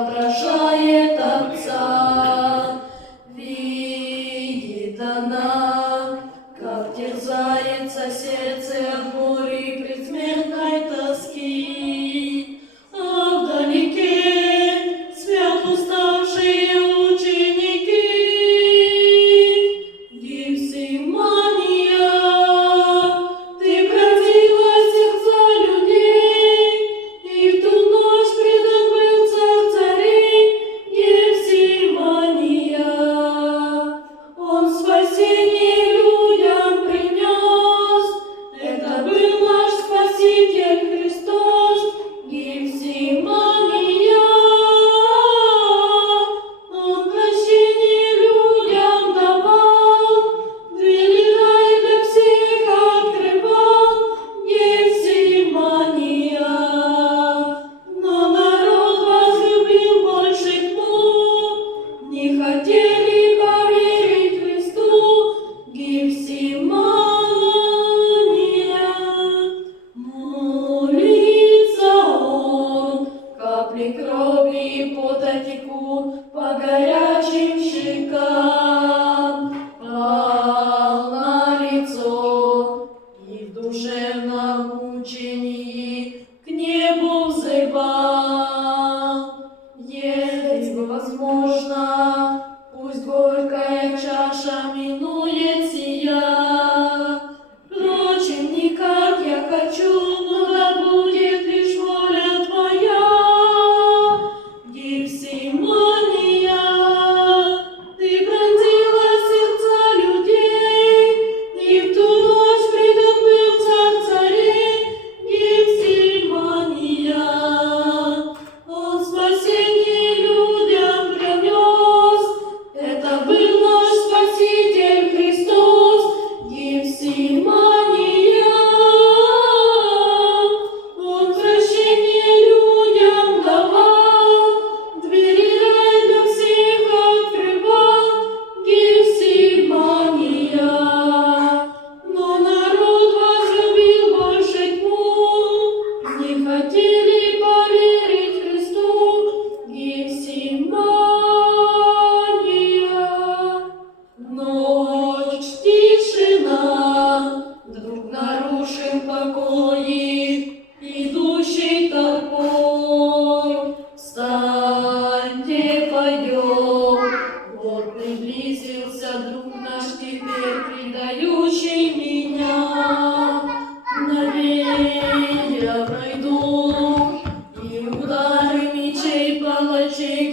отображает Отца. Видит она, как терзается сердце от боли предсмертной тоски. А вдалеке спят уставшие ученики. Гефсимания, ты пронзила сердца людей, и в ту ночь предан был Царь царей. Гефсимания, Он спасение людям принес, это был наш Спаситель Христос. Гефсимания, Он прощение людям давал, двери рая для всех открывал. Гефсимания, но народ возлюбил больше тьму, не хотели поверить Христу. Гефсимания, молится он, капли крови и пота текут по горячим щекам, пал на лицо и в душевном мучении к небу взывал. Если бы возможно, пусть горькая чаша минует сия. Впрочем, не как я хочу, но да будет лишь воля Твоя. Гефсимания, ты пронзила сердца людей, и в ту ночь предан был Царь царей. Гефсимания, Он спасение людям принес, это был наш Спаситель Христос. Гефсимания, Он прощение людям давал, двери рая для всех открывал. Гефсимания, но народ возлюбил больше тьму, не хотели поверить Христу. Гефсимания, ночь тишина, вдруг нарушим покой идущей толпой. Встаньте, пойдем, вот приблизился друг наш, теперь предающий меня. Мгновенья пройдут, и удары мечей палачей